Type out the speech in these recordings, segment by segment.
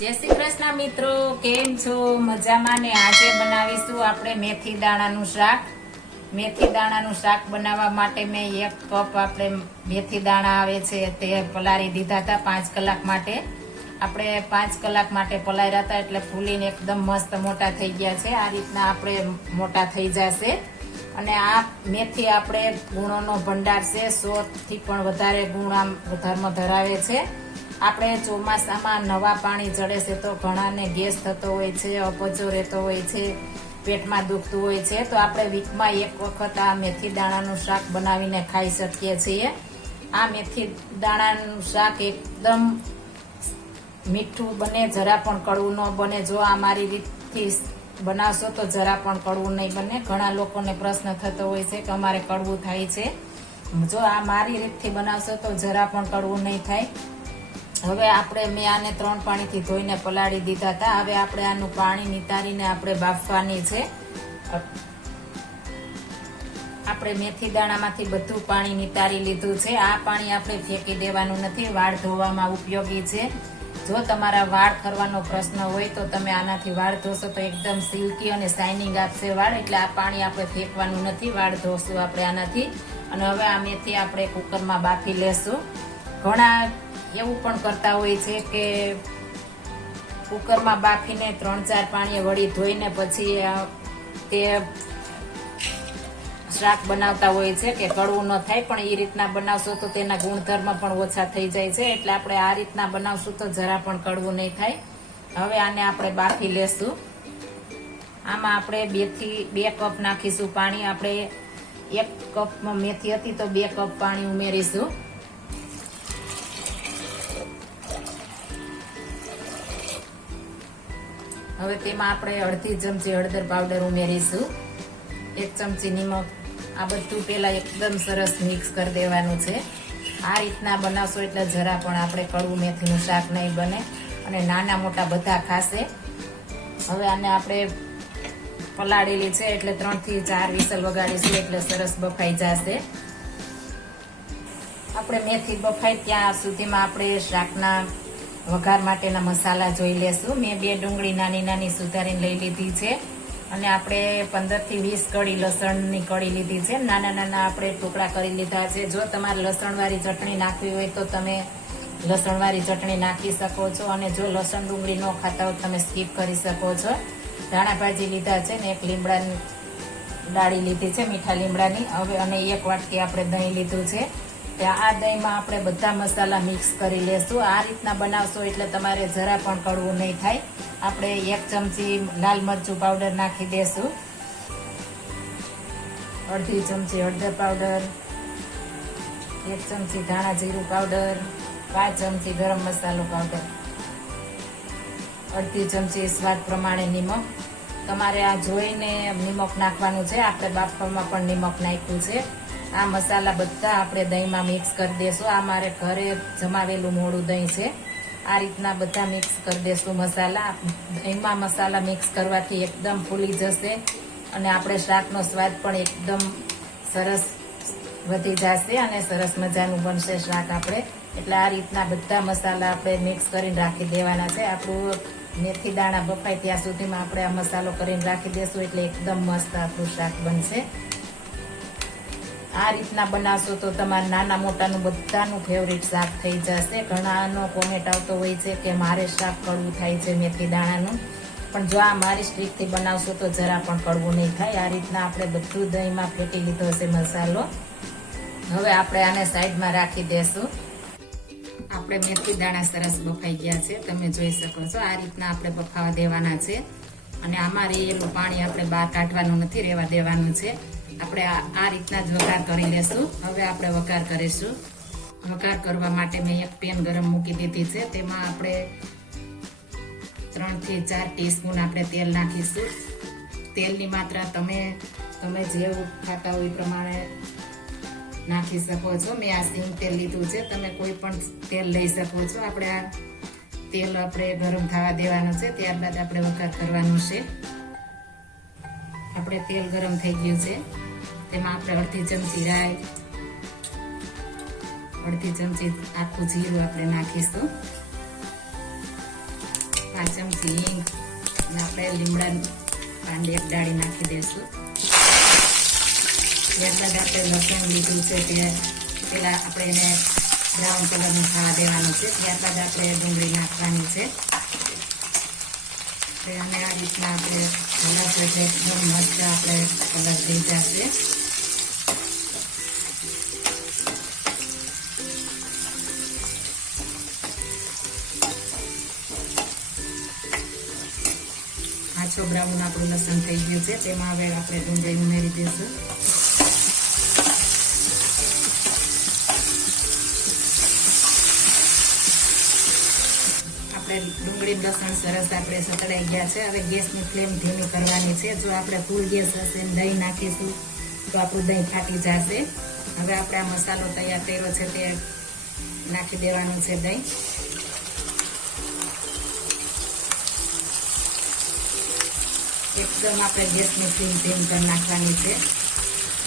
જય શ્રી કૃષ્ણ મિત્રો, કેમ છો? મજામાં ને આજે બનાવીશું આપણે મેથી દાણાનું શાક. મેથી દાણાનું શાક બનાવવા માટે મેં એક કપ આપણે મેથી દાણા આવે છે તે પલાળી દીધા હતા પાંચ કલાક માટે. આપણે પાંચ કલાક માટે પલાળ્યા હતા એટલે ફૂલીને એકદમ મસ્ત મોટા થઈ ગયા છે. આ રીતના આપણે મોટા થઈ જશે. અને આ મેથી આપણે ગુણોનો ભંડાર છે. સો થી પણ વધારે ગુણ આમ ધર્મ ધરાવે છે. આપણે ચોમાસામાં નવા પાણી ચડે છે તો ઘણાને ગેસ થતો હોય છે, અપચો રહેતો હોય છે, પેટમાં દુખતું હોય છે, તો આપણે વીકમાં એક વખત આ મેથી દાણાનું શાક બનાવીને ખાઈ શકીએ છીએ. આ મેથી દાણાનું શાક એકદમ મીઠું બને, જરા પણ કડવું ન બને. જો આ મારી રીતથી બનાવશો તો જરા પણ કડવું નહીં બને. ઘણા લોકોને પ્રશ્ન થતો હોય છે કે અમારે કડવું થાય છે. જો આ મારી રીતથી બનાવશો તો જરા પણ કડવું નહીં થાય. હવે આપણે મેં આને ત્રણ પાણીથી ધોઈને પલાળી દીધા હતા. હવે આપણે આનું પાણી નિતારીને આપણે બાફવાની છે. આપણે મેથી દાણામાંથી બધું પાણી નિતારી લીધું છે. આ પાણી આપણે ફેંકી દેવાનું નથી. વાળ ધોવામાં ઉપયોગી છે. જો તમારા વાળ ખરવાનો પ્રશ્ન હોય તો તમે આનાથી વાળ ધોશો તો એકદમ સિલ્કી અને શાઇનિંગ આપશે વાળ. એટલે આ પાણી આપણે ફેંકવાનું નથી. વાળ ધોશું આપણે આનાથી. અને હવે આ મેથી આપણે કુકરમાં બાફી લેશું. ઘણા એવું પણ કરતા હોય છે કે કુકરમાં બાફીને ત્રણ ચાર પાણીએ વળી ધોઈને પછી તે શાક બનાવતા હોય છે કે કડવું ન થાય, પણ એ રીતના બનાવશો તો તેના ગુણધર્મ પણ ઓછા થઈ જાય છે. એટલે આપણે આ રીતના બનાવશું તો જરા પણ કડવું નહીં થાય. હવે આને આપણે બાફી લેશું. આમાં આપણે બેથી બે કપ નાખીશું પાણી. આપણે એક કપ મેથી હતી તો બે કપ પાણી ઉમેરીશું. હવે તેમાં આપણે અડધી ચમચી હળદર પાવડર ઉમેરીશું. એક ચમચી નિમક. આ બધું પેલા એકદમ સરસ મિક્સ કરી દેવાનું છે. આ રીતના બનાવશો એટલે જરા પણ આપણે કડવું મેથીનું શાક નહીં બને અને નાના મોટા બધા ખાશે. હવે આને આપણે પલાળેલી છે એટલે ત્રણથી ચાર વિસલ વગાડીશું એટલે સરસ બફાઈ જશે. આપણે મેથી બફાઈ ત્યાં સુધીમાં આપણે શાકના વઘાર માટેના મસાલા જોઈ લેશું. મેં બે ડુંગળી નાની નાની સુધારીને લઈ લીધી છે. અને આપણે પંદરથી વીસ કળી લસણની કળી લીધી છે. નાના નાના આપણે ટુકડા કરી લીધા છે. જો તમારે લસણવાળી ચટણી નાખવી હોય તો તમે લસણવાળી ચટણી નાખી શકો છો. અને જો લસણ ડુંગળી ન ખાતા હોય તમે સ્કીપ કરી શકો છો. ધાણા ભાજી લીધા છે ને એક લીમડાની ડાળી લીધી છે, મીઠા લીમડાની. હવે અને એક વાટકી આપણે દહીં લીધું છે. આ દહીંમાં આપણે બધા મસાલા મિક્સ કરી લેશું. આ રીતના બનાવશો એટલે તમારે જરા પણ કડવું નહીં થાય. આપણે એક ચમચી લાલ મરચું પાવડર નાખી દેશું. અડધી ચમચી હળદર પાવડર એક ચમચી ધાણા જીરું પાવડર પાંચ ચમચી ગરમ મસાલો પાવડર અડધી ચમચી સ્વાદ પ્રમાણે નિમક. તમારે આ જોઈને નિમક નાખવાનું છે. આપણે બાફવામાં પણ નિમક નાખ્યું છે. આ મસાલા બધા આપણે દહીંમાં મિક્સ કરી દેશું. આ મારે ઘરે જમાવેલું મોડું દહીં છે. આ રીતના બધા મિક્સ કરી દેશું મસાલા. દહીંમાં મસાલા મિક્સ કરવાથી એકદમ ફૂલી જશે અને આપણે શાકનો સ્વાદ પણ એકદમ સરસ વધી જશે અને સરસ મજાનું બનશે શાક આપણે. એટલે આ રીતના બધા મસાલા આપણે મિક્સ કરીને રાખી દેવાના છે. આપણું મેથી દાણા બફાય ત્યાં સુધીમાં આપણે આ મસાલો કરીને રાખી દેશું એટલે એકદમ મસ્ત આપણું શાક બનશે. આ રીતના બનાવશો તો તમારા નાના મોટાનું બધાનું ફેવરિટ શાક થઈ જશે. ઘણાનો કોમેન્ટ આવતો હોય છે કે મારે શાક કડવું થાય છે મેથી દાણાનું. પણ જો આ મારી સ્ટ્રીકથી બનાવશો તો જરા પણ કડવું નહીં થાય. આ રીતના આપણે બધું દહીંમાં ફેંકી લીધો છે મસાલો. હવે આપણે આને સાઈડમાં રાખી દેશું. આપણે મેથી દાણા સરસ બફાઈ ગયા છે. તમે જોઈ શકો છો આ રીતના આપણે બફાવા દેવાના છે. અને આમાં રહેલું પાણી આપણે બહાર કાઢવાનું નથી, રહેવા દેવાનું છે. આપણે આ રીતના જ વઘાર કરી લેશું. હવે આપણે વઘાર કરીશું. વઘાર કરવા માટે મેં એક પેન ગરમ મૂકી દીધી છે. તેમાં આપણે ત્રણથી ચાર ટીસ્પૂન આપણે તેલ નાખીશું. તેલની માત્રા તમે તમે જેવું ખાતા હોય એ પ્રમાણે નાખી શકો છો. મેં આ સિંગ તેલ લીધું છે. તમે કોઈ પણ તેલ લઈ શકો છો. આપણે આ તેલ આપણે ગરમ થવા દેવાનું છે. ત્યારબાદ આપણે વઘાર કરવાનું છે. આપણે તેલ ગરમ થઈ ગયું છે. તેમાં આપણે અડધી ચમચી રાઈ, અડધી ચમચી આખું જીરું આપણે નાખીશું. પાંચ ચમચી હિંગ અને આપણે લીમડા પાંડી એક ડાળી નાખી દઈશું. ત્યારબાદ આપણે લસણ લીધું છે તે પેલા આપણે એને બ્રાઉન કલરનું થવા દેવાનું છે. ત્યારબાદ આપણે ડુંગળી નાખવાની છે. અને આ રીતના આપણે હળદ એટલે મસ્ત આપણે કલર થઈ જશે. આછો બ્રાઉન આપણું લસણ થઈ ગયું છે. તેમાં હવે આપણે ડુંગળી ઉમેરી દઈશું આપણે ડુંગળી લસણ સરસ આપણે સતળાઈ ગયા છે. હવે ગેસની ફ્લેમ ધીમી કરવાની છે. જો આપણે ફૂલ ગેસ હશે દહીં નાખીશું, તો આપણું દહીં ફાટી જશે. હવે આપણે આ મસાલો તૈયાર કર્યો છે તે નાખી દેવાનું છે દહીં. એકદમ આપણે ગેસની ફ્લેમ ધીમ કરી નાખવાની છે.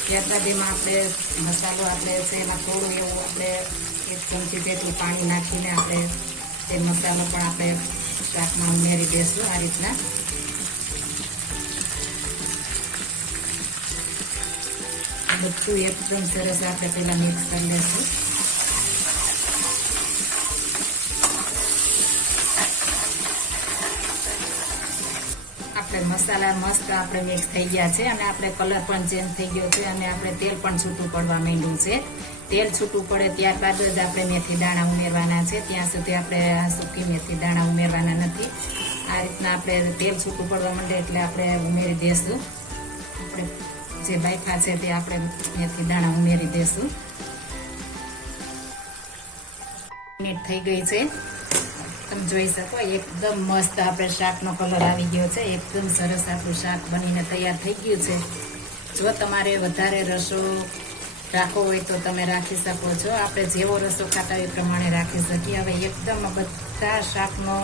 ત્યારબાદ એમાં આપણે મસાલો આપણે છે, એમાં થોડું એવું આપણે એક ચમચી જેટલું પાણી નાખીને આપણે તે મસાલો પણ આપણે શાકમાં ઉમેરી દઈશું આ રીતના. બધું એકદમ સરસ આપણે પહેલાં મિક્સ કરી લઈશું આપણે મસાલા મસ્ત આપણે મિક્સ થઈ ગયા છે અને આપણે કલર પણ ચેન્જ થઈ ગયો છે અને આપણે તેલ પણ છૂટું પડવા માંડ્યું છે. તેલ છૂટું પડે ત્યારબાદ જ આપણે મેથી દાણા ઉમેરવાના છે. ત્યાં સુધી આપણે સૂકી મેથી દાણા ઉમેરવાના નથી. આ રીતના આપણે તેલ છૂટું પડવા માંડે એટલે આપણે ઉમેરી દઈશું આપણે જે બાયફા છે તે આપણે મેથી દાણા ઉમેરી દઈશું મિનિટ થઈ ગઈ છે. તમે જોઈ શકો, એકદમ મસ્ત આપણે શાકનો કલર આવી ગયો છે. એકદમ સરસ આપણું શાક બનીને તૈયાર થઈ ગયું છે. જો તમારે વધારે રસો રાખવો હોય તો તમે રાખી શકો છો. આપણે જેવો રસો ખાતા એ પ્રમાણે રાખી શકીએ. હવે એકદમ બધા શાકનો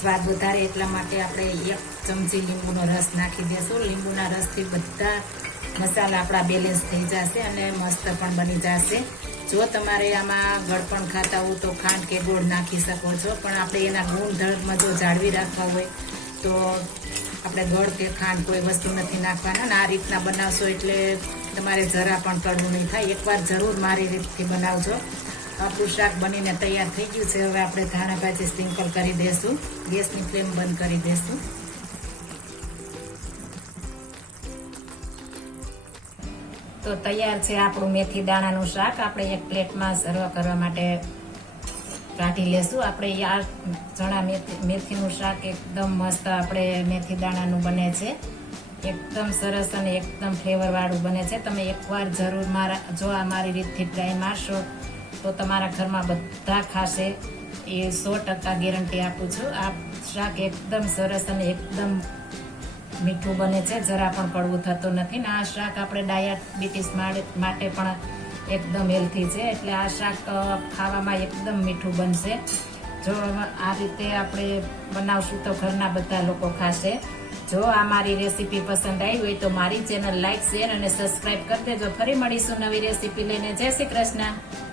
સ્વાદ વધારે એટલા માટે આપણે એક ચમચી લીંબુનો રસ નાખી દઈશું લીંબુના રસથી બધા મસાલા આપણા બેલેન્સ થઈ જશે અને મસ્ત પણ બની જશે. જો તમારે આમાં ગળપણ ખાતા હો તો ખાંડ કે ગોળ નાખી શકો છો. પણ આપણે એના ગુણધર્મ જો જાળવી રાખવા હોય તો આપણે ગળ કે ખાંડ કોઈ વસ્તુ નથી નાખવાના. આ રીતના બનાવશો એટલે તમારે જરા પણ કડવું નહીં થાય. એકવાર જરૂર મારી રીતથી બનાવજો. આપણું શાક બનીને તૈયાર થઈ ગયું છે. હવે આપણે ધાણા, ભાજી સ્પ્રિંકલ કરી દઈશું ગેસની ફ્લેમ બંધ કરી દઈશું તો તૈયાર છે આપણું મેથી દાણાનું શાક. આપણે એક પ્લેટમાં સર્વ કરવા માટે કાઢી લેશું. આપણે આ ચણા મેથી, મેથીનું શાક એકદમ મસ્ત આપણે મેથી દાણાનું બને છે. એકદમ સરસ અને એકદમ ફ્લેવરવાળું બને છે. તમે એકવાર જરૂર મારા, જો આ મારી રીતથી ટ્રાય મારશો, તો તમારા ઘરમાં બધા ખાશે. એ સો ટકા ગેરંટી આપું છું. આ શાક એકદમ સરસ અને એકદમ મીઠું બને છે, જરા પણ કડવું થતું નથી. ને આ શાક આપણે ડાયાબિટીસ માટે પણ એકદમ હેલ્થી છે. એટલે આ શાક ખાવામાં એકદમ મીઠું બનશે. જો આ રીતે આપણે બનાવશું તો ઘરના બધા લોકો ખાશે. જો આ મારી રેસીપી પસંદ આવી હોય તો મારી ચેનલ લાઈક, શેર અને સબસ્ક્રાઇબ કરી દેજો. ફરી મળીશું નવી રેસીપી લઈને. જય શ્રી કૃષ્ણ.